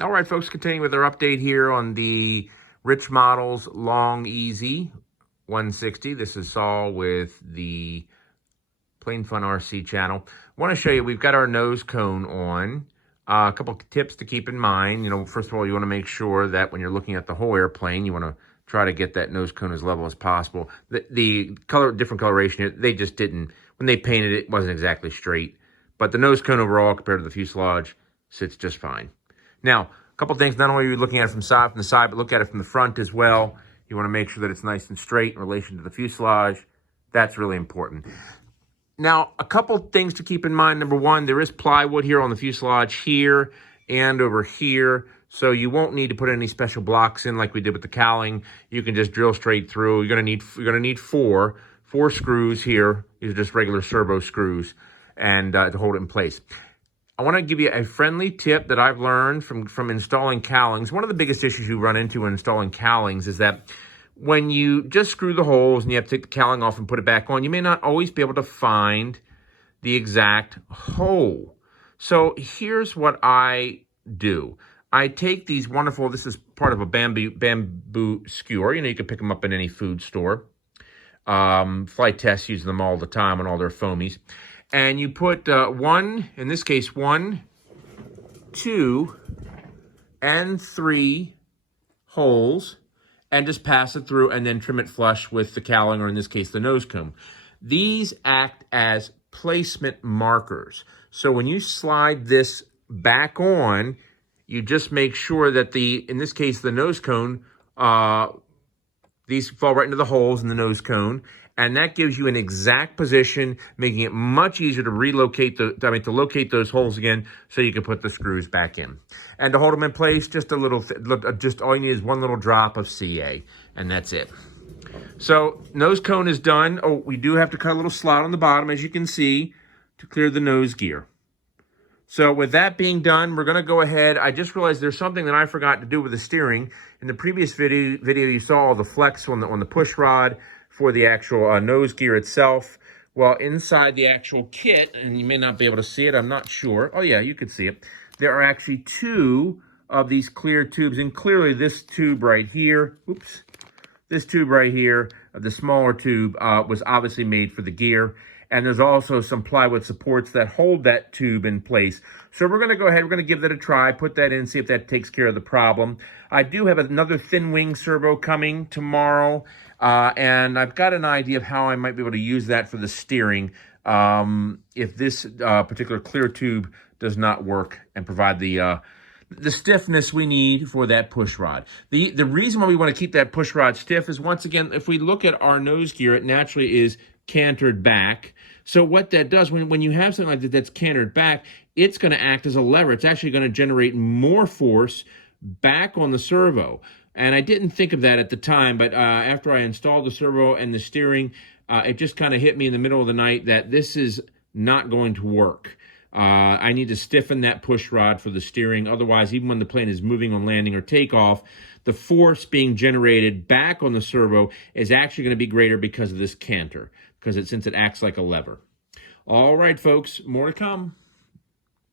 All right, folks, continuing with our update here on the Richmodel's Long Easy 160. This is Saul with the Plain Fun RC channel. I want to show you, we've got our nose cone on. A couple of tips to keep in mind. First of all, you want to make sure that when you're looking at the whole airplane, you want to try to get that nose cone as level as possible. The color, different coloration here, they just didn't, when they painted it, it wasn't exactly straight. But the nose cone overall, compared to the fuselage, sits just fine. Now, a couple things, not only are you looking at it from the side, but look at it from the front as well. You want to make sure that it's nice and straight in relation to the fuselage. That's really important. Now, a couple things to keep in mind. Number one, there is plywood here on the fuselage here and over here. So you won't need to put any special blocks in like we did with the cowling. You can just drill straight through. You're gonna need four screws here. These are just regular servo screws and to hold it in place. I want to give you a friendly tip that I've learned from installing cowlings. One of the biggest issues you run into when installing cowlings is that when you just screw the holes and you have to take the cowling off and put it back on, you may not always be able to find the exact hole. So here's what I do. I take these wonderful, this is part of a bamboo skewer. You can pick them up in any food store. Flight Test uses them all the time on all their foamies. And you put in this case, 1, 2, and 3 holes, and just pass it through and then trim it flush with the cowling, or in this case, the nose cone. These act as placement markers. So when you slide this back on, you just make sure that in this case, the nose cone, these fall right into the holes in the nose cone. And that gives you an exact position, making it much easier to locate those holes again, so you can put the screws back in. And to hold them in place, just all you need is one little drop of CA, and that's it. So nose cone is done. Oh, we do have to cut a little slot on the bottom, as you can see, to clear the nose gear. So with that being done, we're going to go ahead. I just realized there's something that I forgot to do with the steering. In the previous video you saw all the flex on the push rod for the actual nose gear itself. Well, inside the actual kit, and you may not be able to see it, I'm not sure. Oh yeah, you can see it. There are actually 2 of these clear tubes, and clearly this tube right here, this tube right here, the smaller tube, was obviously made for the gear. And there's also some plywood supports that hold that tube in place. So we're going to go ahead, we're going to give that a try, put that in, see if that takes care of the problem. I do have another thin wing servo coming tomorrow, and I've got an idea of how I might be able to use that for the steering if this particular clear tube does not work and provide the stiffness we need for that push rod. The reason why we want to keep that push rod stiff is, once again, if we look at our nose gear, it naturally is cantered back. So what that does, when you have something like that that's cantered back, it's going to act as a lever. It's actually going to generate more force back on the servo. And I didn't think of that at the time, but after I installed the servo and the steering, it just kind of hit me in the middle of the night that this is not going to work. I need to stiffen that push rod for the steering. Otherwise, even when the plane is moving on landing or takeoff, the force being generated back on the servo is actually going to be greater because of this canter, since it acts like a lever. All right, folks, more to come.